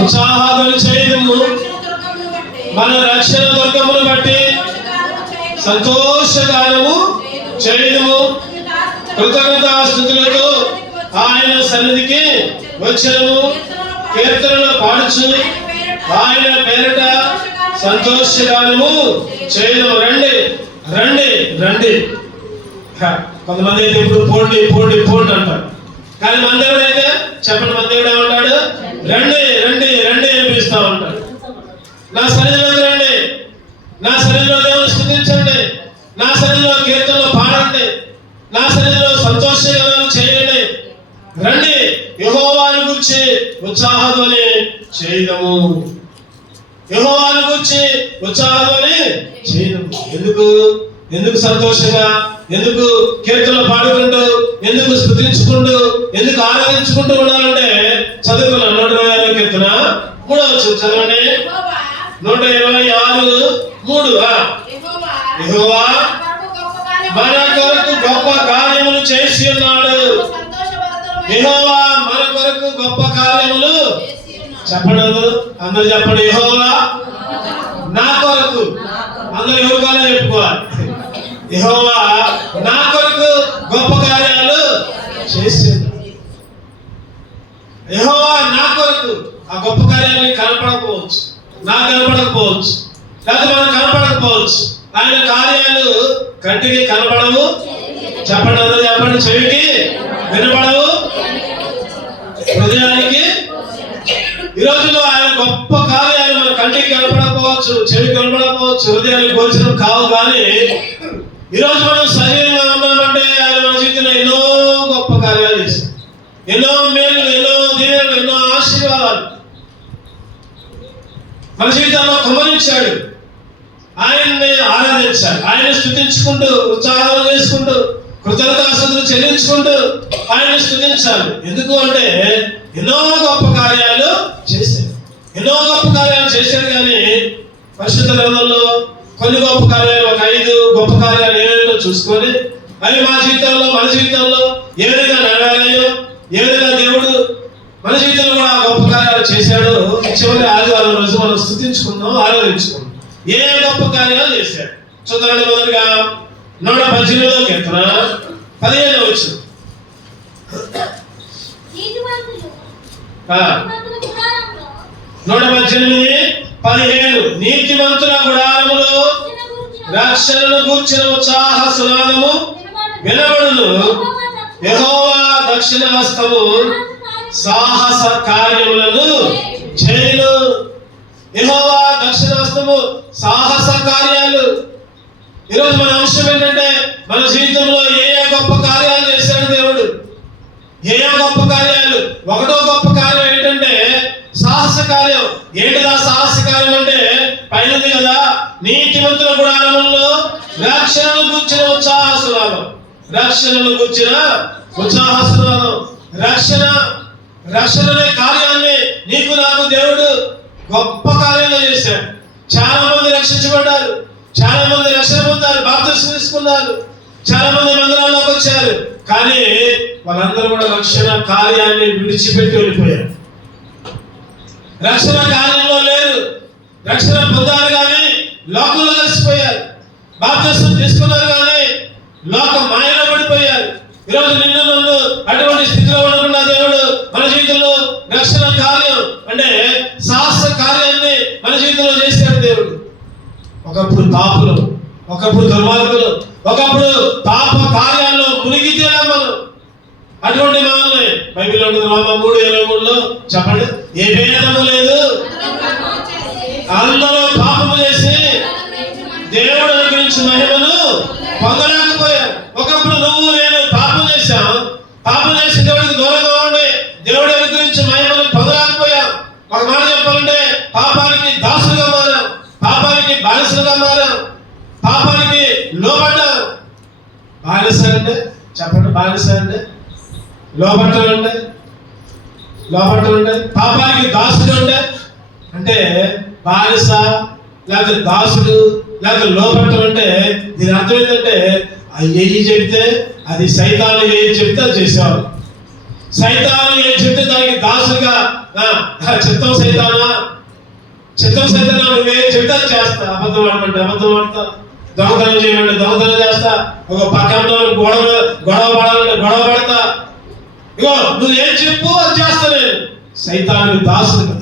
ఉత్సాహాలు చేయదము, మన రక్షణ దుర్గమును బట్టి సంతోషగానము చేయదము, కృతజ్ఞతాస్తుతులతో ఆయన సన్నిధికి వచ్చెదము, కీర్తనలు పాడుచు ఆయన పేరిట సంతోషగానము చేయదము. రండి రండి రండి. కొంతమంది అయితే ఇప్పుడు పోండి పోండి పోండి అంటారు, కానీ మన దేవుడు అయితే చెప్పండి, మన దేవుడు ఏమంటాడు? రండి రండి రండి అని పిలుస్తా ఉంటాడు. నా సన్నిధిలోకి రండి, నా సన్నిధిలో దేవుని స్తుతించండి, నా సన్నిధిలో కీర్తనలు పాడండి, నా సన్నిధిలో సంతోషగానాలు చేయండి. రండి, యెహోవాను గురించి ఉత్సాహధ్వని చేయదము, యెహోవాను గురించి ఉత్సాహధ్వని చేయదము. ఎందుకు ఎందుకు సంతోషంగా, ఎందుకు కీర్తనలు పాడుకుంటూ, ఎందుకు స్తుతించుకుంటూ, ఎందుకు ఆరాధించుకుంటూ ఉండాలంటే చదువుకున్నాం. 126 కీర్తన 3వ వచనం చదవండి. 126:3. యెహోవా మన కొరకు గొప్ప కార్యములు చేసి ఉన్నాడు. యెహోవా మన కొరకు గొప్ప కార్యములు. చెప్పండి అందరూ చెప్పండి. యెహోవా నా కొరకు. అందరూ ఎవరు కావాలో చెప్పుకోవాలి. యెహోవా నా కొరకు గొప్ప కార్యాలు చేసింది. యెహోవా నా కొరకు. ఆ గొప్ప కార్యాలు కనపడకపోవచ్చు, నాకు కనపడకపోవచ్చు, లేదా మనం కనపడకపోవచ్చు. ఆయన కార్యాలు కంటికి కనపడవు. చెప్పండి అందరూ చెప్పండి. చెవికి వినపడవు, హృదయానికి. ఈ రోజుల్లో ఆయన గొప్ప కార్యాలు మన కంటికి కనపడకపోవచ్చు, చెవికి కనపడకపోవచ్చు, హృదయానికి గోచరం కావు. కానీ ఈరోజు మనం శరీరంగా ఉన్నామంటే ఆయన మన జీవితంలో ఎన్నో గొప్ప కార్యాలు చేశారు, ఎన్నో మేలు, ఎన్నో దీవెనలు, ఎన్నో ఆశీర్వాదాలు మన జీవితంలో కుమ్మరించాడు. ఆయన్ని ఆరాధించాలి, ఆయన స్తుతించుకుంటూ, ఉత్సాహం చేసుకుంటూ, కృతజ్ఞతాస్తుతులు చెల్లించుకుంటూ ఆయన స్తుతించాలి. ఎందుకు అంటే ఎన్నో గొప్ప కార్యాలు చేశాడు, ఎన్నో గొప్ప కార్యాలు చేశాడు. కానీ పరిశుద్ధ గ్రంథంలో కొన్ని గొప్ప కార్యాలు, ఒక 5 గొప్ప కార్యాలు ఏమైనా చూసుకొని అవి మా జీవితంలో, మన జీవితంలో ఏ విధంగా నెరవేరాయో, ఏ విధంగా దేవుడు మన జీవితంలో కూడా గొప్ప కార్యాలు చేశాడు. చివరి ఆదివారం రోజు మనం స్తుతించుకుందాం, ఆరాధించుకుందాం. ఏ గొప్ప కార్యాలు చేశాడు చూద్దాండి. మొదటిగా 118వ కీర్తన 15వ వచనం. 118:15. నీతిమంతుల గుడారములో రక్షణను గూర్చిన ఉత్సాహ సునాదము వినబడును. యెహోవా దక్షిణ హస్తము సాహస కార్యములను చేయును. యెహోవా దక్షిణ హస్తము సాహస కార్యాలు. ఈరోజు మన అంశం ఏంటంటే మన జీవితంలో ఏ గొప్ప కార్యాలు చేశాడు దేవుడు, ఏ గొప్ప కార్యాలు. ఒకటో గొప్ప కార్యం ఏంటంటే సాహస కార్యం. ఏంటిదా సాహస కార్యం అంటే పైనది కదా, నీతిమంతుల గుడారములో రక్షణను గూర్చిన ఉత్సాహసునాదం. రక్షణను గూర్చిన ఉత్సాహసునాదం. రక్షణ అనే కార్యాన్ని నీకు నాకు దేవుడు గొప్ప కార్యంగా చేశాడు. చాలా మంది రక్షించబడ్డారు, చాలా మంది రక్షణ పొందారు, బాప్తిస్మం తీసుకున్నారు, చాలా మంది మందిరాల్లోకి వచ్చారు. కానీ వాళ్ళందరూ కూడా రక్షణ కార్యాన్ని విడిచిపెట్టి వెళ్ళిపోయారు. రక్షణ కార్యంలో లేరు. రక్షణ పొందారు కానీ లోకంలో కలిసిపోయారు. బాప్తిస్మం తీసుకున్నారు కానీ లోక మాయలో పడిపోయారు. ఈరోజు నిన్ను నన్ను అటువంటి స్థితిలో ఉండకుండా దేవుడు మన జీవితంలో రక్షణ కార్యం అంటే సాహస కార్యాన్ని మన జీవితంలో చేశాడు దేవుడు. ఒకప్పుడు పాపులు, ఒకప్పుడు దుర్మార్గులు, ఒకప్పుడు పాప కార్యాల్లో మునిగితేలా మనం. అటువంటి మనల్ని బైబిల్లో రోమా 3:23లో చెప్పండి, ఏ భేదము లేదు, అందరూ పాపము చేసి దేవుడు గురించి మహిమను పొందలేకపోయారు. ఒకప్పుడు నువ్వు నేను పాపం చేశాం, పాపం చేసి దేవుడికి దూరంగా ఉండి దేవుడి గురించి మహిమను పొందలేకపోయాం. ఒక మాట చెప్పాలంటే పాపానికి దాసులుగా మారాం, పాపానికి బానిసలుగా మారాం, పాపానికి లోబడ్డాం. బానిస అంటే చెప్పండి, బానిస అంటే లోబట్టాలంటే పాపానికి దాసుడు అంటే బానిస లేకపోతే దాసుడు లేకపోతే లోబట్టం అంటే దీని అర్థం ఏంటంటే ఏది చెప్తే అది సైతాను ఏది చెప్తే అది చేసేవారు. సైతాను ఏం చెప్తే దానికి దాసుగా చిత్తం సైతానా నువ్వేం చెప్తా చేస్తా, అబద్ధం ఆడమంటే అబద్ధం ఆడతా, దొంగతనం చేయమంటే దొంగతనం చేస్తా, ఒక పక్కన గొడవ పడాలంటే గొడవ పడతా. ఇగో నువ్వు ఏం చెప్పు అది చేస్తా నేను. సైతానికి దాసులుగా,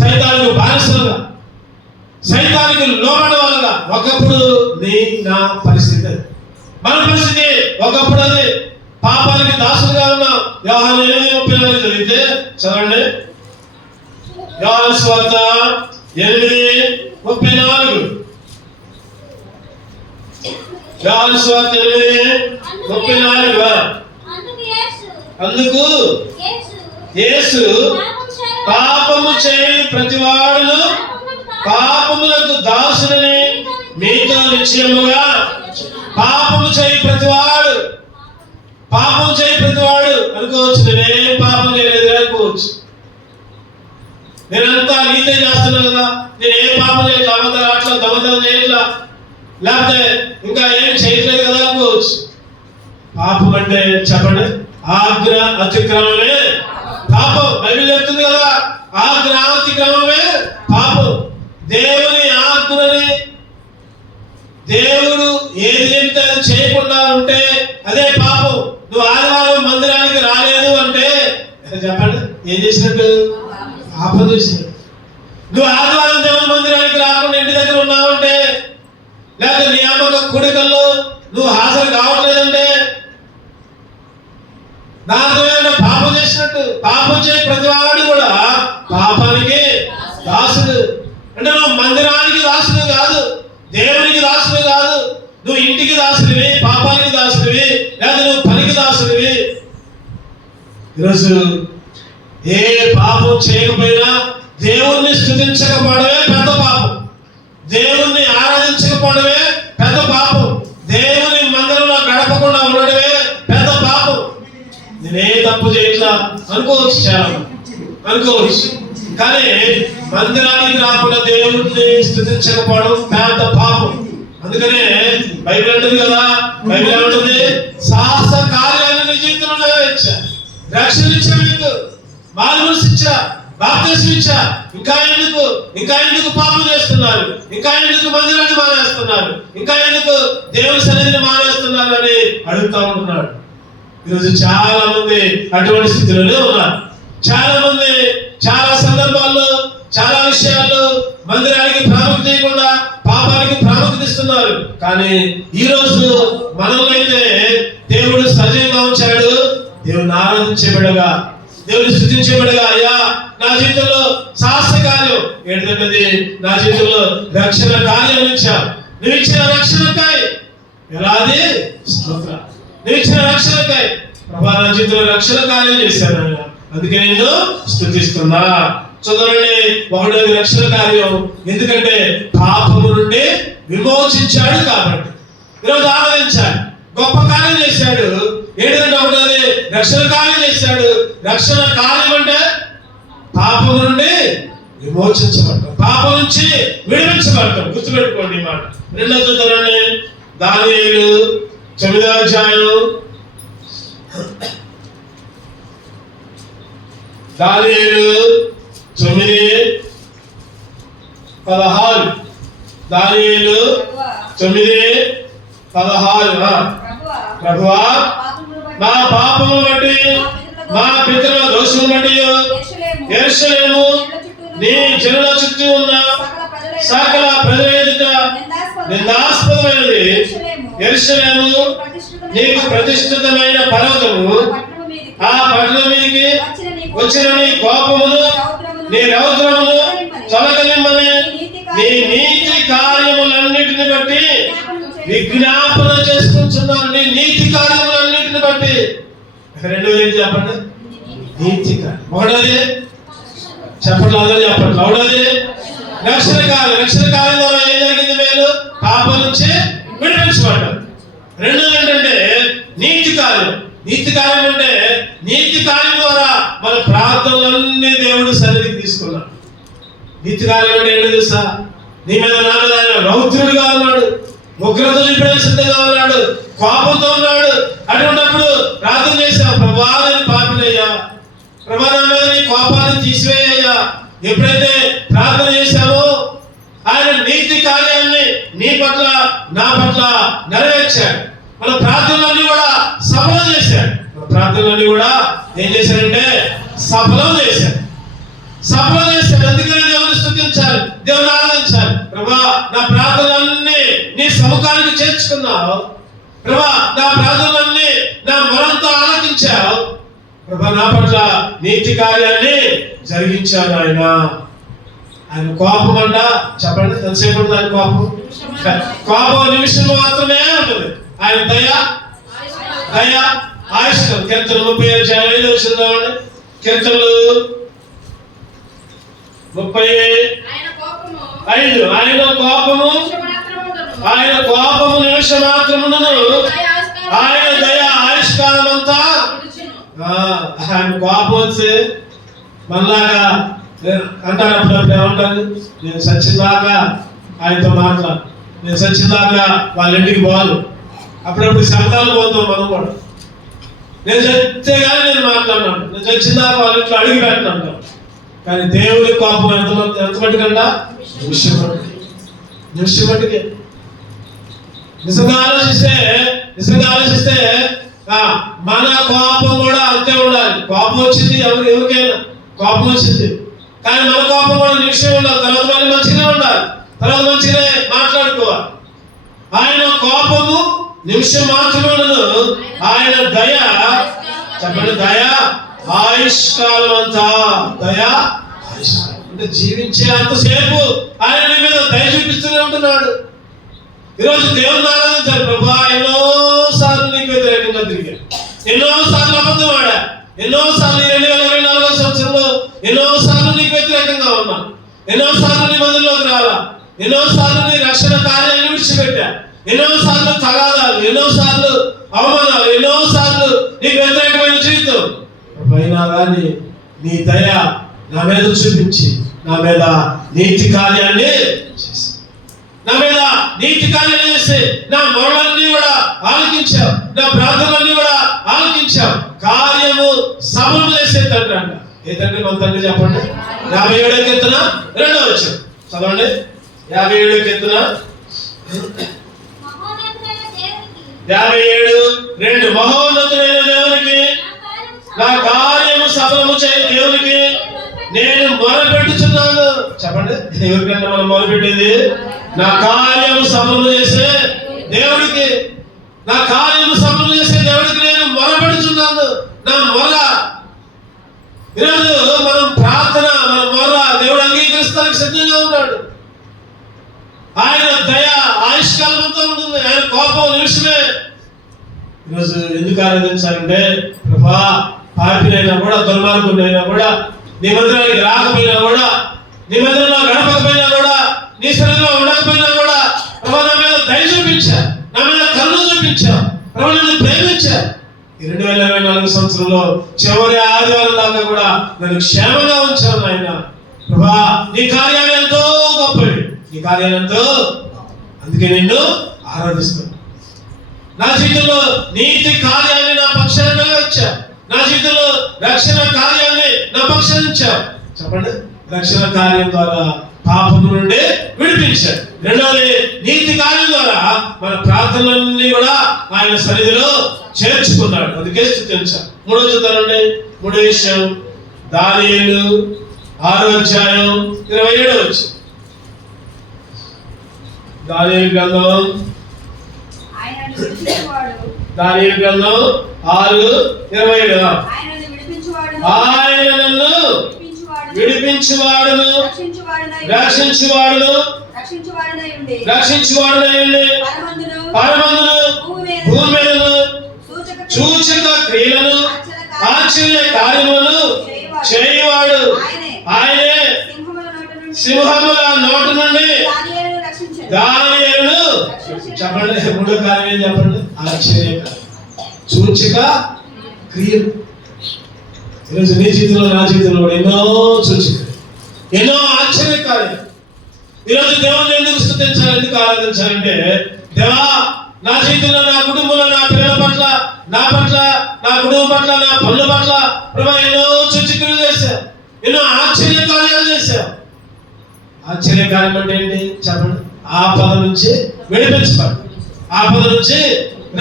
సైతానికి బానిసలుగా, సైతానికి లోబడే వాళ్ళగా ఒకప్పుడు నా పరిస్థితి, మన పరిస్థితి ఒకప్పుడు అది. పాపానికి దాసులుగా ఉన్నాం. యోహాను 8:34 చదివితే చదవండి. యోహాను సువార్త 8:34. యోహాను సువార్త 8:34. అందుకు యేసు పాపము చేయని ప్రతివాడును పాపములకు దాసులని మీతో నిశ్చయముగా. పాపము చేయి ప్రతివాడు అనుకోవచ్చు, నేనేం పాపం చేయలేదు అనుకోవచ్చు, నేనంతా నీతే చేస్తున్నాను కదా, నేనేం పాపం చేయట్లా, అబద్ధాలు అట్లా దొంగతనం చేయట్లా, లేకపోతే ఇంకా ఏం చేయట్లేదు కదా అనుకోవచ్చు. పాపం అంటే చెప్పండి, ఆజ్ఞ అతిక్రమమే పాపం. బైబిల్ చెప్తుంది కదా, ఆజ్ఞ అతిక్రమమే పాపం. దేవుని ఆజ్ఞని, దేవుడు ఏది చెప్తే అది చేయకుండా ఉంటే అదే పాపం. నువ్వు ఆదివారం మందిరానికి రాలేదు అంటే చెప్పండి ఏం చేసినట్టు? పాపం చేసినట్టు. నువ్వు ఆదివారం దేవుని మందిరానికి రాకుండా ఇంటి దగ్గర ఉన్నావంటే, లేకపోతే నీ అమ్మక కూడికల్లో నువ్వు హాజరు కావట్లేదంటే దాని పాపం చేసినట్టు. పాపం చేయ ప్రతివాడు కూడా పాపానికి దాసుడు. అంటే నువ్వు మందిరానికి దాసుడు కాదు, దేవునికి దాసుడు కాదు, నువ్వు ఇంటికి దాసుడివి, పాపానికి దాసుడివి, లేదా నువ్వు పనికి దాసుడివి. ఈరోజు ఏ పాపం చేయకపోయినా దేవుణ్ణి స్తుతించకపోవడమే పెద్ద పాపం, దేవుణ్ణి ఆరాధించకపోవడమే పెద్ద పాపం, దేవుని మందిరంలో గడపకుండా ఉండడమే పెద్ద పాపం. నేనే తప్పు చేయట్లా అనుకోవచ్చు, చాలా అనుకోవచ్చు, కానీ మందిరానికి రాకుండా దేవుడిని స్తుతించకపోవడం పెద్ద పాపం. అందుకనే బైబిల్ అంటుంది కదా, బైబిల్ ఏమంటుంది? సాహస కార్యాలను నీ జీవితంలో ఇచ్చా, రక్షణ ఇచ్చా, మీకు మారుమనసు ఇచ్చా, బాప్తిసం ఇచ్చా, ఇంకా ఎందుకు పాపం చేస్తున్నారు, ఇంకా ఎందుకు మందిరాన్ని మానేస్తున్నారు, ఇంకా ఎందుకు దేవుని సన్నిధిని మానేస్తున్నారు అని అడుగుతా ఉంటున్నాడు. ఈరోజు చాలా మంది అటువంటి స్థితిలోనే ఉన్నారు. చాలా మంది చాలా సందర్భాల్లో, చాలా విషయాల్లో మందిరానికి ప్రాముఖ్యత ఇవ్వకుండా పాపానికి ప్రాముఖ్యత ఇస్తున్నారు. కానీ ఈ రోజు మనల్నైతే దేవుడు సజీవంగా ఉంచాడు. దేవుని ఆరాధించేబడగా, దేవుని స్తుతించేబడగా, అయ్యా నా జీవితంలో సాహస కార్యం ఏంటంటే నా జీవితంలో రక్షణ కార్యం ఇచ్చావు. నువ్వు ఇచ్చిన రక్షణకాయ ఎలాది స్తోత్ర. నువ్వు ఇచ్చిన రక్షణకాయ ప్రభా, నా జీవితంలో రక్షణ కార్యం చేశాను, అందుకే నేను స్తుతిస్తున్నా. చదవండి, ఒకటోది రక్షణ కార్యం. ఎందుకంటే పాపము నుండి విమోచించాడు కాబట్టి. ఈరోజు ఆరాధించాడు, గొప్ప కార్యం చేశాడు. ఏంటంటే ఒకటోది రక్షణ కార్యం చేశాడు. రక్షణ కార్యం అంటే పాపము నుండి విమోచించబడతాం, పాపం నుంచి విడిపించబడతాం. గుర్తుపెట్టుకోండి మాట. రెండో చదవండి, దానియేలు 9వ అధ్యాయం. దానియేలు 9:16. దానియేలు 9:16. ప్రభువా, మా పాపము బట్టి మా పితరుల దోషము బట్టి యెరూషలేము నీ జనుల చుట్టూ ఉన్న సకల ప్రజల ఎదుట నిందాస్పదమైనది. యెరూషలేము నీకు ప్రతిష్ఠితమైన పర్వతము, ఆ పట్టణం మీదకి వచ్చిన నీ కోపమును నీ రౌద్రమును తొలగనిమ్మని నీ నీతి కార్యములన్నిటిని బట్టి విజ్ఞాపన చేసుకుంటున్నాను. నీ నీతి కార్యములన్నిటిని బట్టి. రెండోది ఏంటి చెప్పండి? నీతి కార్యం. ఒకటోది చెప్పండి, అదే చెప్పండి. ఒకటోది రక్షణ కార్యం. రక్షణ కార్యం ద్వారా ఏం జరిగింది? మేలు, పాపం నుంచి విడిపించబడ్డారు. రెండోది ఏంటంటే నీతి కార్యం. నీతి కార్యం అంటే నీతి కార్యం ద్వారా మన ప్రార్థనలన్నీ దేవుడు సన్నిధికి తీసుకున్నాడు. నీతి కార్యం అంటే ఏంటో తెలుసా? నీ మీద నా మీద ఆయన రౌద్రుడిగా ఉన్నాడు, ఉగ్రత చూపడానికి సిద్ధంగా ఉన్నాడు, కోపంతో ఉన్నాడు. అటువంటిప్పుడు ప్రార్థన చేశాం, ప్రభా నేను పాపినయ్యా, ప్రభా నా మీద నీ కోపాన్ని తీసివేయ్యా. ఎప్పుడైతే ప్రార్థన చేశామో ఆయన నీతి కార్యాన్ని నీ పట్ల నా పట్ల నెరవేర్చాడు. మన ప్రార్థనలన్నీ కూడా సఫలం చేశాడు. మన ప్రార్థనలన్నీ కూడా ఏం చేశాడంటే సఫలం చేశాడు. అందుకని దేవుని స్తుతించాలి, దేవుని ఆరాధించాలి. ప్రభా నా ప్రార్థనలన్నీ నీ సముఖానికి చేర్చుకున్నావు, ప్రభా నా ప్రార్థనలన్నీ నా మొరంతో ఆలకించావు, ప్రభా నా పట్ల నీతి కార్యాన్ని జరిగించాడు. ఆయన కోపం అంట, చెప్పండి ఎంతసేపు ఉంటుంది ఆయన కోపం నిమిషంలో మాత్రమే ఉంటుంది. ఆయన దయ ఆయుష్కం. కీర్తనలు 35 వచ్చిందామండి. కీర్తనలు 35. ఆయన కోపము నిమిషం మాత్రముండును, ఆయన దయ ఆయుష్కాలం అంతా. ఆయన కోపం వచ్చి మనలాగా అంటారు, అప్పుడప్పుడు ఏమంటారు, నేను సచ్చిందాకా ఆయనతో మాట్లాడు, నేను సచ్చిందాకా వాళ్ళ ఇంటికి పోవాలి. అప్పుడప్పుడు శబ్దాలు పోతాం మనం కూడా. నేను చస్తే కానీ నేను మాట్లాడినాను, నేను చచ్చిందాకా వాళ్ళ ఇంట్లో అడిగి పెట్టినాను. కానీ దేవుడి కోపం ఎంత మట్టుకంట నిమిషం మట్టుకే. నిజంగా ఆలోచిస్తే మన కోపం కూడా అంతే ఉండాలి. కోపం వచ్చింది ఎవరికైనా కోపం వచ్చింది, కానీ మన కోపం కూడా నిమిషం ఉండాలి. తర్వాత మళ్ళీ మంచిగానే ఉండాలి, తర్వాత మంచిగానే మాట్లాడుకోవాలి. ఆయన కోపము నిమిషం మాత్రమే ఉండదు, ఆయన దయ, చెప్పండి దయ ఆయుష్కాలం అంతా. దయ అంటే జీవించే అంతసేపు ఆయన నీ మీద దయ చూపిస్తూనే ఉంటున్నాడు. ఈరోజు దేవుని ఆరాధించాలి. ప్రభా ఎన్నోసార్లు నీకు వ్యతిరేకంగా తిరిగా, ఎన్నోసార్లు అబద్ధం ఆడా, ఎన్నోసార్లు 2024వ సంవత్సరంలో ఎన్నోసార్లు నీకు వ్యతిరేకంగా ఉన్నా, ఎన్నోసార్లు నీ మందిరంలోకి రాలా, ఎన్నోసార్లు నీ రక్షణ కార్యాన్ని విడిచిపెట్టా, ఎన్నోసార్లు తగాదాలు, ఎన్నోసార్లు అవమానాలు, ఎన్నోసార్లు నీకు వ్యతిరేకమైన జీవితం. అయినా కానీ నీ దయ నా మీద చూపించి నా మీద నీతి కార్యాన్ని చేసి, నా మీద నీతి కార్యాన్ని చేసి నా మొరలన్నీ కూడా ఆలకించావు, నా ప్రార్థనలన్నీ కూడా ఆలకించావు. కార్యము సఫలం చేసే తండ్రి అంట. ఏ తండ్రి? మన తండ్రి చెప్పండి. 57వ కీర్తన 2వ వచనం చదవండి. 57వ కీర్తన 57:2. మహోన్నతుడైన దేవునికి, నా కార్యము సఫలము చేయ దేవునికి నేను మొరపెట్టుచున్నాను. చెప్పండి, ఎవరికైనా మనం మొరపెట్టేది? నా కార్యము సఫలము చేసే దేవుడికి, నా కార్యము సఫలము చేసే దేవుడికి నేను మొరపెట్టుచున్నాను. నా మొర ఈరోజు మనం ప్రార్థన, మన మొర దేవుడు అంగీకరిస్తానికి సిద్ధంగా ఉన్నాడు. ఆయన దయ ఆయుష్కాలంతో ఉంటుంది, ఆయన కోపం నిమిషమే. ఈరోజు ఎందుకు ఆరాధించాలంటే, ప్రభా పాపినైనా కూడా, దుర్మార్గునైనా కూడా, నీ మందిరానికి రాకపోయినా కూడా, నీ మందిరంలో గడపకపోయినా కూడా, నీ సన్నిధిలో ఉండకపోయినా కూడా, ప్రభా నా మీద దయ చూపించా, నా మీద కరుణ చూపించా, ప్రభా నన్ను ప్రేమించా. 2024 సంవత్సరంలో చివరి ఆదివారం దాకా కూడా నన్ను క్షేమంగా ఉంచాను ఆయన. ప్రభా నీ కార్యాలు ఎంతో గొప్పవి, నీ కార్యాలు ఎంతో, అందుకే నిన్ను ఆరాధిస్తాను. నా జీవితంలో నీతి కార్యాన్ని నా పక్షాన నెరవేర్చా, నా జీవితంలో రక్షణ కార్యాన్ని నా పక్షాన ఉంచావు. చెప్పండి, రక్షణ కార్యం ద్వారా పాపం నుండి విడిపించాడు. రెండవది నీతి కార్యం ద్వారా మన ప్రార్థనలన్నీ కూడా ఆయన సన్నిధిలో చేర్చుకున్నాడు. అందుకే స్తుతించాలి. 3వ చూద్దామండి. 3వ విషయం దానియేలు 6వ అధ్యాయం 27వ వచనం. దానియేలు గ్రంథం 6:27. ఆయన నన్ను విడిపించువాడును, రక్షించువాడును, పరమందును భూమి మీదను సూచక క్రియలను ఆశ్చర్య కార్యములను చేయవాడు. ఆయనే సింహముల నోటి నుండి దానియేలును, చెప్పండి 3వ కార్యం ఏం చెప్పండి? ఆశ్చర్య సూచక క్రియలు. ఈరోజు నీ జీవితంలో, నా జీవితంలో కూడా ఎన్నో సూచక, ఎన్నో ఆశ్చర్య కార్యాలు. ఈరోజు దేవుని ఎందుకు స్తుతించాలి, ఎందుకు ఆరాధించాలంటే దేవా నా జీవితంలో, నా కుటుంబంలో, నా పిల్లల పట్ల, నా కుటుంబం పట్ల, నా పనుల పట్ల ప్రభా ఎన్నో సూచక్రియలు చేశావు, ఎన్నో ఆశ్చర్య కార్యాలు చేశావు. ఆశ్చర్యకార్యం అంటే ఏంటి చెప్పండి? ఆపద నుంచి విడిపించబడి, ఆపద నుంచి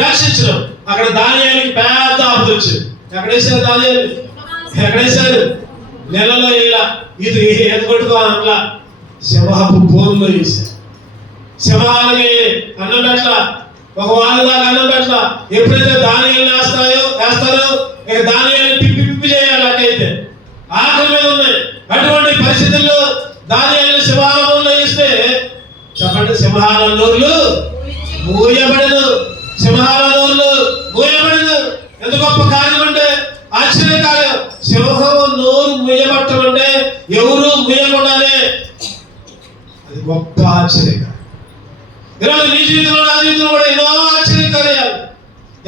రక్షించడం. అక్కడ దానియేలుకి పెద్ద ఆపద వచ్చింది. ఎక్కడేశారు దానియేలు? ఎక్కడేశారు? నెలలో ఇలా ఇది ఎదుగొట్టుకోవాలట్లా సింహపు బోన్లో వేశారు. సింహాలకి అన్నం పెట్ట, ఒక వారం దాకా అన్నం పెట్ట. ఎప్పుడైతే దానియేలుని వేస్తారో ఇక దానియేలుని పిప్పి చేయాలి. అట్టయితే ఆకలి మీద ఉన్నాయి. అటువంటి పరిస్థితుల్లో దానియేలుని సింహాల బోన్లో వేస్తే చెప్పండి, సింహాల నోర్లు మూయబడదు. సింహాల నోర్లు మూయబడదు. ఎంత గొప్ప కార్యం అంటే, ఆశ్చర్య కార్యం. సింహం నోరు మూయబట్టం అంటే ఎవరు మూయకుండానే అది గొప్ప ఆశ్చర్య కార్యం. ఈరోజు నీ జీవితంలో, నా జీవితంలో కూడా ఎన్నో ఆశ్చర్య కార్యాలు.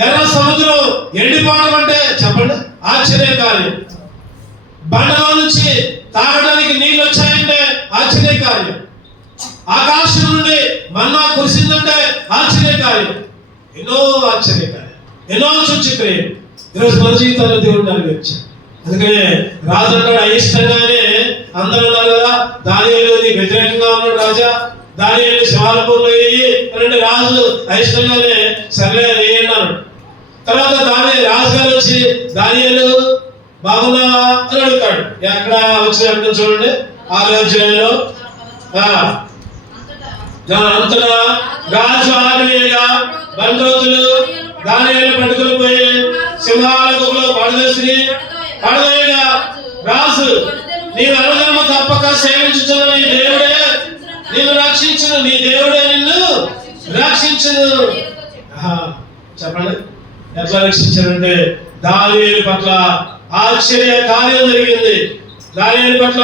ఎర్ర సముద్రం ఎండిపోవడం అంటే చెప్పండి ఆశ్చర్య కార్యం. బండలో నుంచి తాగడానికి నీళ్ళు వచ్చాయంటే ఆశ్చర్య కార్యం. ఆకాశం నుండి మన్నా కురిసిందంటే ఆశ్చర్యకార్యం. ఎన్నో ఆశ్చర్యకార్యం, ఎన్నో సూచక్రియలు ఈరోజు మన జీవితాల్లో దేవుడు నెరవేర్చాడు. అందుకనే రాజు అంటాడు, అయిష్టంగానే అందరూ ఉన్నారు కదా, దానియేలుకి వ్యతిరేకంగా ఉన్నాడు రాజా, దానియేలు సింహాలపూర్లో వేయి అంటే రాజు అయిష్టంగానే సర్లే వేయండి అన్నాడు. తర్వాత రాజుగారు వచ్చి దానియేలు బాగున్నావా అని అడుగుతాడు. ఎక్కడ వచ్చిన చూడండి, 6వ అధ్యాయంలో. అంతటా రాజు ఆజ్ఞగా బంధువులు దానియేలు పట్టుకుని పోయి సింహాల గుహలో పడదయగా, రాజు నీవు అనుదినము తప్పక సేవించుచున్న నీ దేవుడే నిన్ను రక్షించును, నీ దేవుడే నిన్ను రక్షించును. చెప్పండి ఎట్లా రక్షించారంటే, దానియేలు పట్ల ఆశ్చర్య కార్యం జరిగింది. దానియేలు పట్ల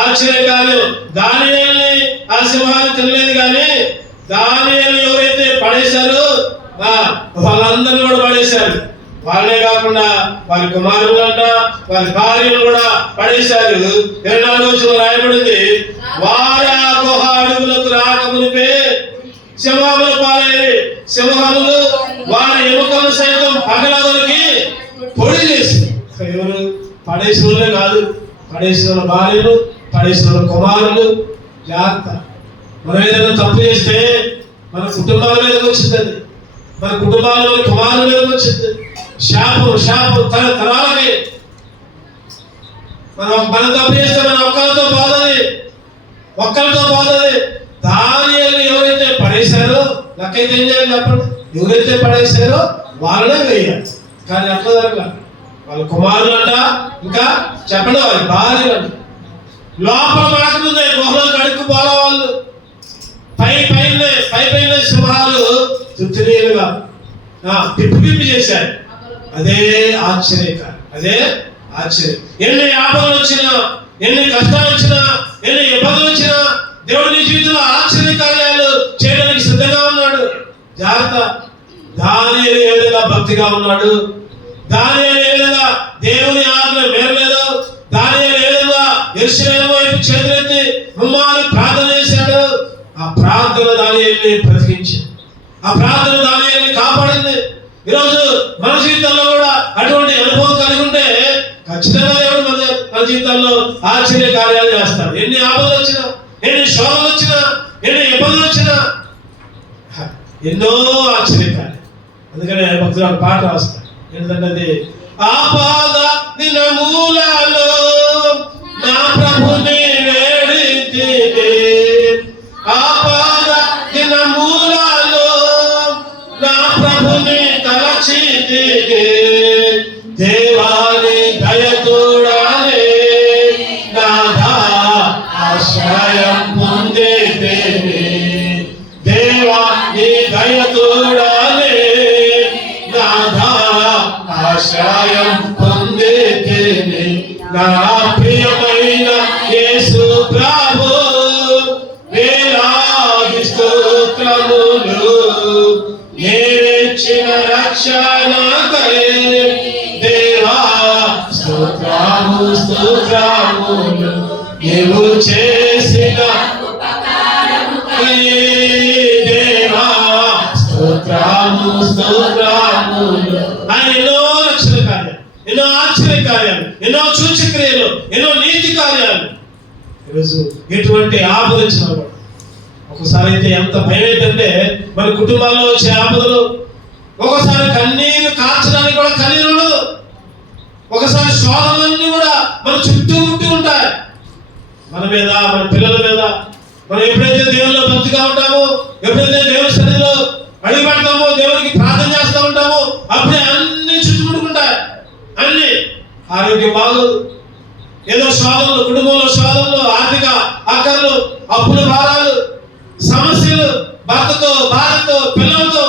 ఆశ్చర్య కార్యం. దానియేలుని ఆ సింహాలు తినలేదు, కానీ దానియేలు ఎవరైతే పడేశారో వాళ్ళందరినీ కూడా పడేశారు. వాళ్ళే కాకుండా వారి కుమారులంట, వారి భార్యలు కూడా పడేశారు. 24వ వచనంలో రాయబడింది, వారి ఆ గుహ అడుగులకు రాకమునిపే సింహములు పాలయ్యాయి. సింహములు వారి ఎముకలు సైతం పగలగొరికి పొడి చేసి. ఎవరు? పడేసిన వాళ్ళే కాదు, పడేసిన వాళ్ళ భార్యలు, పడేసిన వాళ్ళ కుమారులు. జాగ్రత్త. మనం ఏదైనా తప్పు చేస్తే మన కుటుంబాల మీదకి వచ్చింది, మన కుటుంబాల కుమారుల మీదకి వచ్చింది. శాపం తరాలకి. మనం తప్పు చేస్తే మన ఒక్కరితో బాధది. దానియేలు ఎవరైతే పడేశారో లెక్కైతే ఏం చేయాలి చెప్పండి? ఎవరైతే పడేశారో వాళ్ళనే వేయాలి. కానీ అట్లా జరగల. వాళ్ళ కుమారులు అంట, ఇంకా చెప్పండి వాళ్ళ భార్యలు అంట. లోపల మాటలుంది, గుహలో కడుక్కు పోల వాళ్ళు. పైన సింహాలు తృప్తిగా పిప్పి చేశారు. అదే ఆశ్చర్యకారం, అదే ఆశ్చర్యం. ఎన్ని ఆపదలు వచ్చినా, ఎన్ని కష్టాలు వచ్చినా, ఎన్ని ఇబ్బందులు వచ్చినా దేవుడు నీ జీవితంలో ఆశ్చర్య కార్యాలు చేయడానికి సిద్ధంగా ఉన్నాడు. జాగ్రత్త. దానియేలు ఏ విధంగా భక్తిగా ఉన్నాడు, దానియేలు ఏ విధంగా దేవుని ఆజ్ఞ మేరలేదు, దానియేలు ఏ విధంగా యెరూషలేము వైపు చేతులెత్తి ముమ్మారు ప్రార్థన చేశాడు. ఆ ప్రార్థన దానియేలుని బ్రతికించింది, ఆ ప్రార్థన దానియేలుని కాపాడింది. ఈరోజు మన జీవితంలో కూడా అటువంటి అనుభవం కలిగి ఉంటే ఖచ్చితంగా దేవుడు మన జీవితంలో ఆశ్చర్య కార్యాలు చేస్తాడు. ఎన్ని ఆపదలు వచ్చినా, ఎన్ని శోధనలు వచ్చినా, ఎన్ని ఇబ్బందులు వచ్చినా ఎన్నో ఆశ్చర్యకార్యాలు. అందుకనే భక్తులు పాట రాస్తాడు. ఏంటంటే అది, ఆపద దినములలో నా ప్రభుని వేడితిని, ఆపద దినములలో నా ప్రభుని తలచితిని, దేవాని దయతోడనే నాథా ఆశ్రయం పొందితిని, దేవాని దయతోడనే నాథా ఆశ్రయం పొందితిని, నా ప్రియమైన యేసు ప్రభు వేలాది స్తోత్రములు, నేనిచ్చిన రక్షణకై దేవా స్తోత్రములు, నీవు చేసిన ఉపకారముకై దేవా ఈరోజు ఎటువంటి ఆపద వచ్చినా కూడా ఒకసారి అయితే ఎంత భయం ఏంటంటే మన కుటుంబాల్లో వచ్చే ఆపదలు, ఒకసారి కన్నీరు కార్చడానికి కూడా కన్నీరు ఉండదు, ఒకసారి శోధనలన్నీ కూడా మన చుట్టూ ఉంటూ ఉంటాయి, మన మీద, మన పిల్లల మీద. మనం ఎప్పుడైతే దేవుల్లో భక్తిగా ఉంటామో, ఎప్పుడైతే దేవుని సన్నిధిలో అడుగు పెడతామో, దేవునికి ప్రార్థన చేస్తూ ఉంటామో, అప్పుడే అన్ని చుట్టుముట్టుకుంటాయి. అన్ని ఆరోగ్యం బాగోదు, ఏదో శోధనలు, కుటుంబంలో శోధనలు, ఆర్థిక అక్కర్లు, అప్పుల భారాలు, సమస్యలు, భర్తతో, భార్యతో, పిల్లలతో,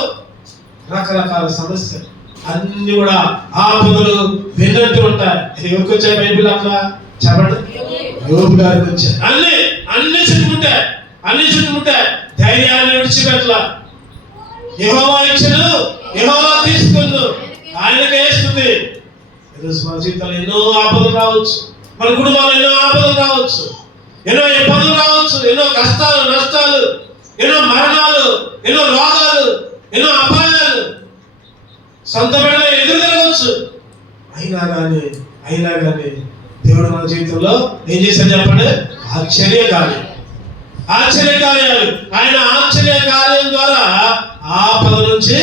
రకరకాల సమస్యలు అన్ని కూడా ఆపదలు విన్నట్టు ఉంటాయి. ఎవరికి వచ్చాయి బైబిల్ అట్లా చెప్పండి? యోబు గారికి వచ్చాయి. అన్ని చుట్టుముట్టాయి, అన్ని చుట్టుముట్టాయి. ధైర్యాన్ని విడిచిపెట్టలా. యెహోవా ఇచ్చెను, యెహోవా తీసుకుందు, ఆయనకే స్తుతి. ఈరోజు మన జీవితంలో ఎన్నో ఆపదలు రావచ్చు, మన కుటుంబాల్లో ఎన్నో ఆపదలు రావచ్చు, ఎన్నో ఇబ్బందులు రావచ్చు, ఎన్నో కష్టాలు, నష్టాలు, ఎన్నో మరణాలు, ఎన్నో రోగాలు, ఎన్నో అపాయాలు సొంత బిడ్డ ఎదురు తిరగవచ్చు. అయినా కానీ దేవుడు మన జీవితంలో ఏం చేశాడు చెప్పండి? ఆశ్చర్యకార్యాలు. ఆయన ఆశ్చర్య కార్యం ద్వారా ఆపద నుంచి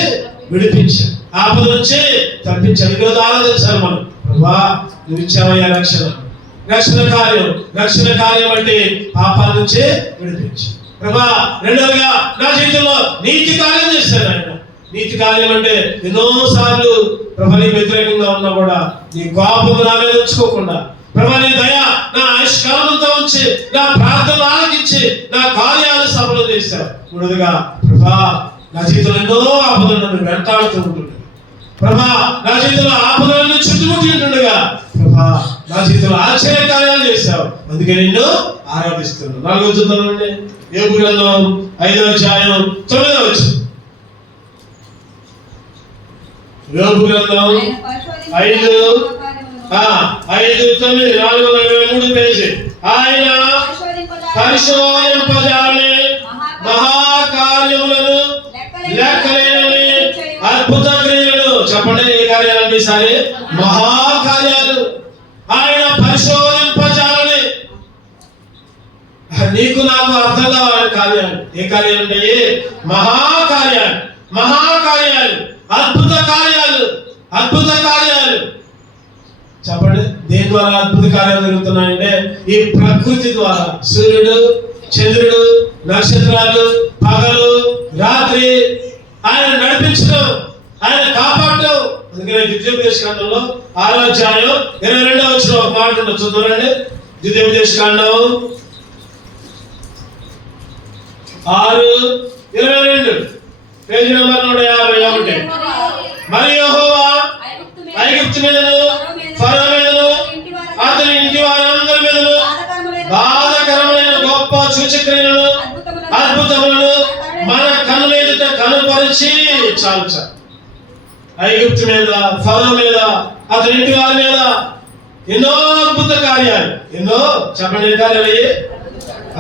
విడిపించాడు, ఆపద నుంచి తప్పించాడు. ఈరోజు ఆరాధించాలి మనం. ప్రభా నువ్వు ఇచ్చావయ్యా రక్షణ కార్యం అంటే పాపాల నుంచి విడిపించాడు. ప్రభా రెండవగా నా జీవితంలో నీతి కార్యం చేశాడు ఆయన. నీతి కార్యం అంటే ఎన్నోసార్లు ప్రభా నీ వ్యతిరేకంగా ఉన్నా కూడా నీ కోపం నా మీద ఉంచుకోకుండా, ప్రభా నీ దయ నా ఆయుష్కాలంతో ఉంచి, నా ప్రార్థనలు ఆలకించి, నా కార్యాలు సఫలం చేశావు. మూడవదిగా ప్రభా నా జీవితంలో ఎన్నో ఆపదలు నన్ను వెంటాడుతూ ఉంటుండగా, ప్రభా నా జీవితంలో ఆపదలను చుట్టుముట్టి ఉంటుండగా, ప్రభా నా జీవితంలో ఆశ్చర్య కార్యాలు చేశావు. అందుకే నిన్ను ఆరాధిస్తున్నాను. 4వ చూద్దామండి. యోబు గ్రంథం 5వ అధ్యాయం 9వ వచనం. యోబు గ్రంథం 5:9, 423 పేజీ. ఆయన పరిశోధింపజాలని మహాకార్యములను లెక్కలేనని అద్భుత క్రియలను. చెప్పండి ఏ కార్యాలంటే సరే? మహాకార్యాలు. ఆయన పరిశోధింపజాలని. నీకు నాకు అర్థం కావాలి కార్యాలు. ఏ కార్యాలు ఉంటాయి? మహాకార్యాలు, అద్భుత కార్యాలు. చెప్పండి దేని ద్వారా అద్భుత కార్యాలు జరుగుతున్నాయంటే ఈ ప్రకృతి ద్వారా. సూర్యుడు, చంద్రుడు, నక్షత్రాలు, పగలు, రాత్రి ఆయన నడిపించడం, ఆయన కాపాడటం. అందుకనే ద్వితీయోపదేశ కాండంలో 6వ అధ్యాయం 22వ వచనం ఒక మాట ఉంటుంది, చూద్దామండి. ద్వితీయోపదేశ కాండం 6:22, పేజీ నెంబర్ 151. మరియు యెహోవా ఐగుప్తు మీదను, ఫరో మీదను, అతని ఇంటి వారందరి మీదను బాధకరమైన గొప్ప సూచక్రియలను, అద్భుతములను మన కన్నుల ఎదుట కనుపరిచి. చాలు. ఐగుప్తు మీద, ఫరో మీద, అతని ఇంటి వారి మీద ఎన్నో అద్భుత కార్యాలు. ఎన్నో చెప్పండి కార్యాలు,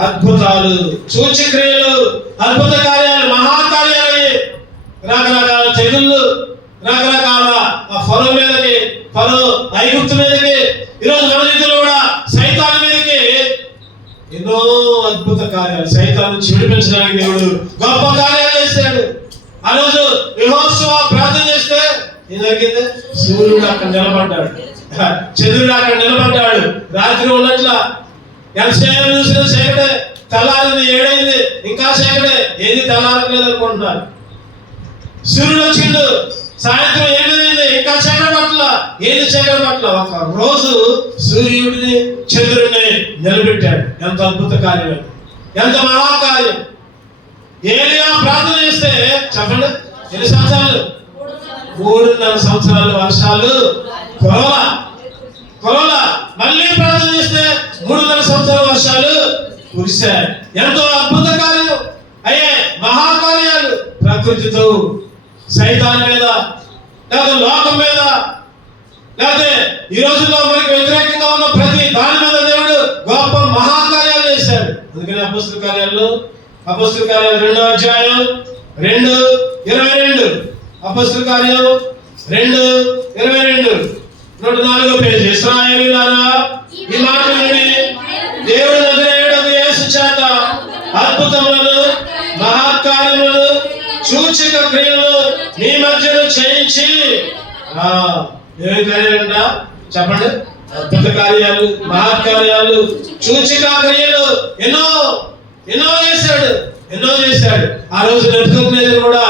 అద్భుతాలు, సూచక్రియలు, అద్భుత కార్యాలు, మహాకార్యాలు, రకరకాల తెగుళ్ళు, రకరకాల ఫరో మీదకి, ఫరో ఐగుప్తు మీదకి, ఈరోజు మన జీవితంలో కూడా సైతాన్ మీదకి ఎన్నో అద్భుత కార్యాలు. సైతాన్ నుంచి విడిపించడానికి దేవుడు గొప్ప కార్యాలు చేశాడు. ఆ రోజు యెహోషువ ప్రార్థన చేస్తే ఏం జరిగింది? సూర్యుడు అక్కడ నిలబడ్డాడు, చంద్రుడు అక్కడ నిలబడ్డాడు. రాత్రి ఉన్నట్ల ఎంతసేపు చూసిన చీకటే. తెల్లారింది, 7 అయింది, ఇంకా చీకటే. ఏది తెల్లారట్లేదు అనుకుంటున్నారు. సూర్యుడు వచ్చిండు, సాయంత్రం 8 అయింది, ఇంకా చీకటి పట్ల. ఏది చీకటి పట్ల? ఒక రోజు సూర్యుడిని, చంద్రుడిని నిలబెట్టాడు. ఎంత అద్భుత కార్యం, ఎంత మహాకార్యం. ఏలియా ప్రార్థన చేస్తే చెప్పండి ఎన్ని సంవత్సరాలు? 3.5 సంవత్సరాలు వర్షాలు కురవల. మళ్ళీ ప్రార్థన చేస్తే 3.5 సంవత్సరాల వర్షాలు కురిశాయి. ఎంతో అద్భుత కార్యం అయ్యే మహాకార్యాలు. ప్రకృతితో, సైతాన్ మీద, లేదా లోకం మీద, లేకపోతే ఈ రోజుల్లో మనకి వ్యతిరేకంగా ఉన్న ప్రతి దాని మీద దేవుడు గొప్ప మహాకార్యాలు చేశాడు. అందుకని అపొస్తలుల కార్యాలు 2వ అధ్యాయం 2:22. అపొస్తలుల కార్యం 2:22, 104వ పేజీ. ఇశ్రాయేలీయులారా, ఈ మాట విని దేవుడు నజరేయుడు అద్భుతములను మహత్కార్యములను సూచక క్రియలు మీ మధ్యలో చేయించి ఏమి కార్యాలంట చెప్పండి? అద్భుత కార్యాలు, మహత్కార్యాలు, సూచక క్రియలు ఎన్నో చేశాడు. ఆ రోజు నెబుకద్నెజరు కూడా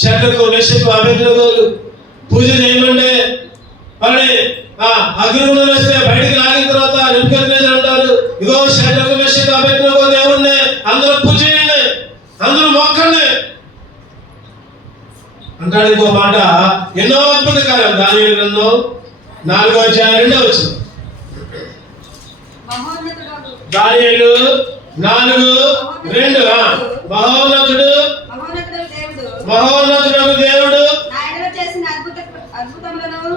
షడ్రకు మెషకు అబేద్నెగోలు పూజ చేయమంటే మరి అగ్నిగుండం వేస్తే బయటికి లాగిన తర్వాత నెబుకద్నెజరు అంటారు, ఇగో షడ్రకు మెషకు అబేద్నెగో దేవుణ్ణి అందరూ పూజ చేయండి, అందరూ మొక్కండి అంటాడు. ఇంకో మాట, ఎన్నో అద్భుత కార్యాలు. దానియేలు గ్రంథం 4వ అధ్యాయం 2వ వచనం. దానియేలు 4:2 మహోన్నతుడు దేవుడు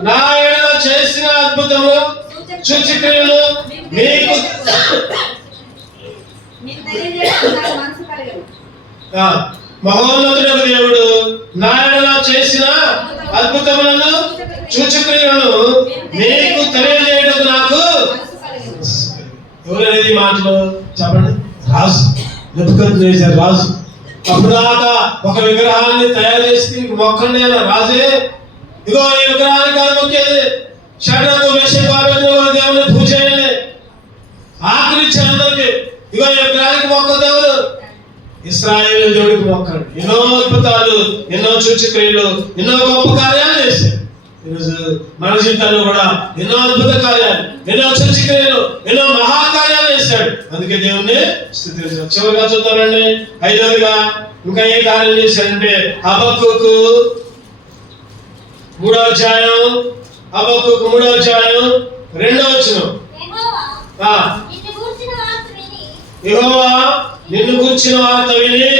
నా ఎడల చేసిన అద్భుతములు సూచక్రియలు మీకు మహోన్నతుడు దేవుడు నా ఎడల చేసిన అద్భుతములను సూచక్రియలను మీకు తెలియజేయడం నాకు. ఎవరనేది మాటలు చెప్పండి? రాజు నెబుకద్నెజరు రాజు. అప్పుడు దాకా ఒక విగ్రహాన్ని తయారు చేసి మొక్కండి అన్న రాజే, ఇగో ఈ విగ్రహాన్ని కాదు మొక్కేది, షడ్రకు మెషకు అబేద్నెగో దేవుని పూజ చేయండి. ఆఖరి ఇచ్చారు అందరికి, ఇగో ఈ విగ్రహానికి మొక్క దేవుడు, ఇశ్రాయేలు దేవుడికి మొక్కండి. ఎన్నో అద్భుతాలు, ఎన్నో సూచక్రియలు, ఎన్నో గొప్ప కార్యాలు చేశారు. ఈరోజు మన జీవితాల్లో కూడా ఎన్నో అద్భుత కార్యాలు, ఎన్నో సూచక్రియలు, ఎన్నో మహాకార్యాలు చేశాడు. అందుకే దేవుణ్ణి స్తుతించారు. చివరిగా చూద్దామండి, 5వదిగా ఇంకా ఏ కార్యం చేశాడంటే హబక్కూకు 3వ అధ్యాయం 2వ వచనం. యెహోవా నిన్ను గూర్చిన వార్త విని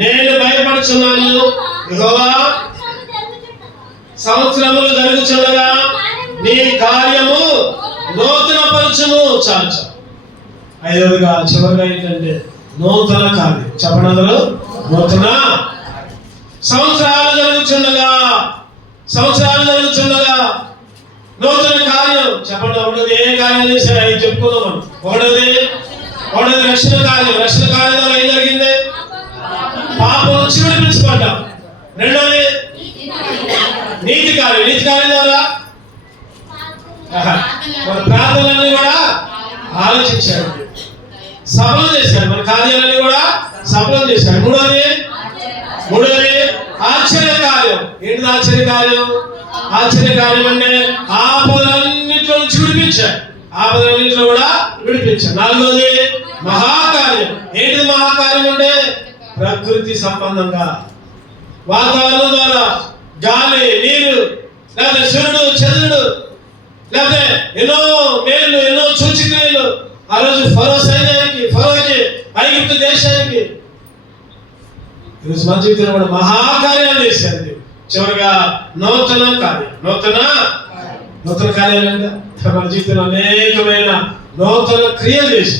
నేను భయపడుచున్నాను. యెహోవా సంవత్సరములు జరుగుచుండగా నీ కార్యము నూతన పరచుము. చాలు. 5వదిగా చివరిగా ఏంటంటే నూతన కార్యం. చెప్పనందరూ నూతన. సంవత్సరాలు జరుగుచుండగా నూతన కార్యం. చెప్పండి, ఒకటి ఏ కార్యం చేశారు? అది చెప్పుకుందాం. ఒకటోది రక్షణ కార్యం. రక్షణ కార్యం ద్వారా ఏం జరిగింది? పాపం నుంచి విడిపించబడ్డాం. రెండోది నీతి కార్యం. నీతి కార్యం ద్వారా మన ప్రార్థనలన్నీ కూడా ఆలోచించాడు, సఫలం చేశాడు. మన కార్యాలన్నీ కూడా సఫలం చేశాడు. మూడోది ఆశ్చర్య కార్యం. ఏంటిది ఆశ్చర్య కార్యం? ఆశ్చర్య కార్యం అంటే ఆపదలన్నింటిలో నుంచి విడిపించాడు. ఆపదలన్నింటిలో కూడా విడిపించాడు. నాలుగోది మహాకార్యం. ఏంటిది మహాకార్యం అంటే ప్రకృతి సంబంధంగా వాతావరణం ద్వారా గాలి, నీరు, లేకపోతే సూర్యుడు, చంద్రుడు, లేకపోతే ఎన్నో మేలు, ఎన్నో సూచక్రియలు. ఆ రోజు ఫరోకి ఐగుప్తు దేశానికి ఈరోజు మన జీవితంలో కూడా మహాకార్యాలు చేశారు. చివరిగా నూతన కార్యం. నూతన కార్యాలు అంటే మన జీవితంలో అనేకమైన నూతన క్రియలు చేసి,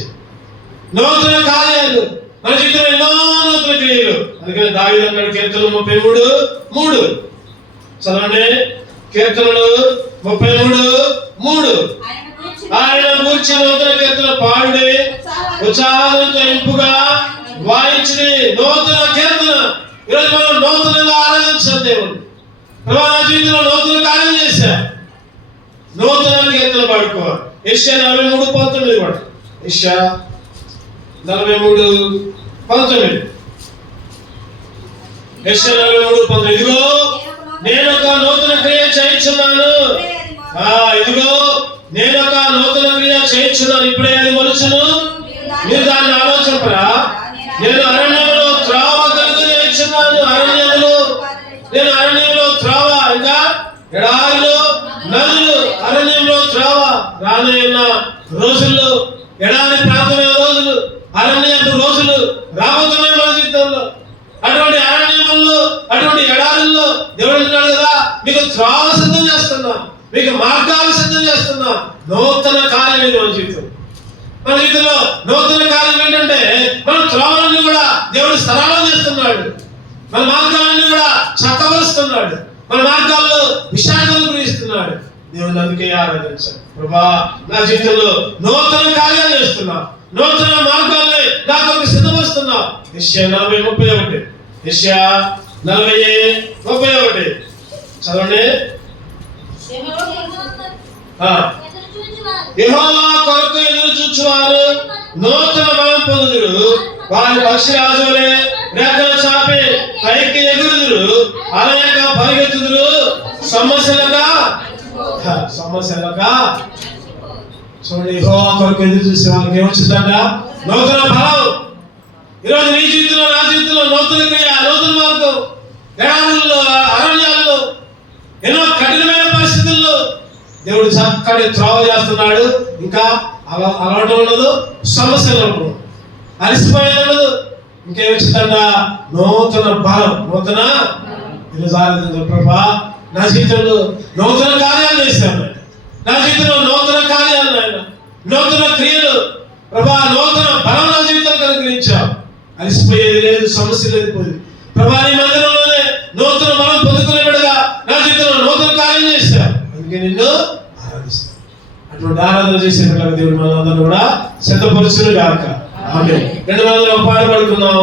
నూతన కార్యాలు మన జీవితంలో ఎన్నో నూతన క్రియలు. అందుకని దావీదు అన్నాడు కీర్తనలు 33:3 చదవండి. కీర్తనలు 33:3 ఆయన గూర్చి నూతన కీర్తన పాడుడి, ఉత్సాహంతో ఇంపుగా వాయించుడి. నూతన కీర్తన. ఈరోజు మనం నూతనంగా ఆరాధించాం దేవుడు. ప్రభా నా జీవితంలో నూతన కార్యం చేశా, నూతన కీర్తన పాడుకోవాలి. యెషయా 43:19 కూడా. యెషయా 43:19. యెషయా 43:19. ఇదిగో నేను ఒక నూతన క్రియ చేయించున్నాను. ఇదిగో నేను ఒక నూతన క్రియ చేయించున్నాను, ఇప్పుడే అది మొలుచును, మీరు దాన్ని ఆలోచింపరా? నేను అరణ్యంలో త్రోవ కలుగు చేయించున్నాను. నేను అరణ్యంలో త్రోవ, ఇంకా ఎడారిలో నదులు, అరణ్యంలో త్రోవ. రానున్న రోజుల్లో ఎడారి ప్రాంతమైన రోజులు, అరణ్యపు రోజులు రాబోతున్నాయి మన జీవితంలో. అటువంటి అరణ్యముల్లో, అటువంటి ఎడారుల్లో దేవుడు అంటున్నాడు కదా, మీకు త్రోవ సిద్ధం చేస్తున్నా, మీకు మార్గాలు సిద్ధం చేస్తున్నా. నూతన కార్యం ఇది మన జీవితం. మన జీవితంలో నూతన కార్యం ఏంటంటే మన త్రోవలన్నీ కూడా దేవుడు సరళం చేస్తున్నాడు, మన మార్గాలన్నీ కూడా చక్కబరుస్తున్నాడు, మన మార్గాల్లో విశాఖలు గురిస్తున్నాడు. దేవుని అందుకే ఆరాధించాడు. ప్రభా నా జీవితంలో నూతన కార్యాలు చేస్తున్నా, నూతన మార్గాల్ని నాకు సిద్ధం బలపరుస్తున్నావు. యెషయా 40:31. యెషయా 40:31 చదవండి. యెహోవా కొరకు ఎదురు చూచువారు నూతన బలం పొందుదురు. వారి పక్షిరాజులే రెక్కలు చాపి పైకి ఎగురుదురు. అలయక పరిగెత్తుదురు. సమస్యలుగా చూడండి, యెహోవా కొరకు ఎదురు చూసే వాళ్ళకి ఏమొచ్చిందంట? నూతన బలం. ఈరోజు నీ జీవితంలో, నా జీవితంలో నూతన క్రియ, నూతన మార్గం. ఎడారుల్లో, అరణ్యాల్లో, ఎన్నో కఠినమైన పరిస్థితుల్లో దేవుడు చక్కటి త్రోవ చేస్తున్నాడు. ఇంకా అలవాటు ఉండదు, సమస్యలు ఉండదు, అలసిపోయేది ఉండదు. ఇంకేమొచ్చిందంట? నూతన బలం. నూతన ఈరోజు ప్రభా నా జీవితంలో నూతన కార్యాలు చేశాను. నా జీవితంలో నూతన కార్యాలు, నాయన నూతన క్రియలు ప్రభా, నూతన బలం నా జీవితానికి అనుగ్రహించావు. అలసిపోయేది లేదు, సమస్య లేదు పోయింది ప్రభా. నీ మందిరంలోనే నూతన బలం పొందుకునే బిడ్డగా నా జీవితంలో నూతన కార్యం చేశావు. అందుకే నిన్ను ఆరాధిస్తాను. అటువంటి ఆరాధన చేసే బిడ్డగా దేవుడు మనందరూ కూడా సిద్ధపరుచును గాక. ఆమేన్. 2 ఒక పాట పాడుకుందాం.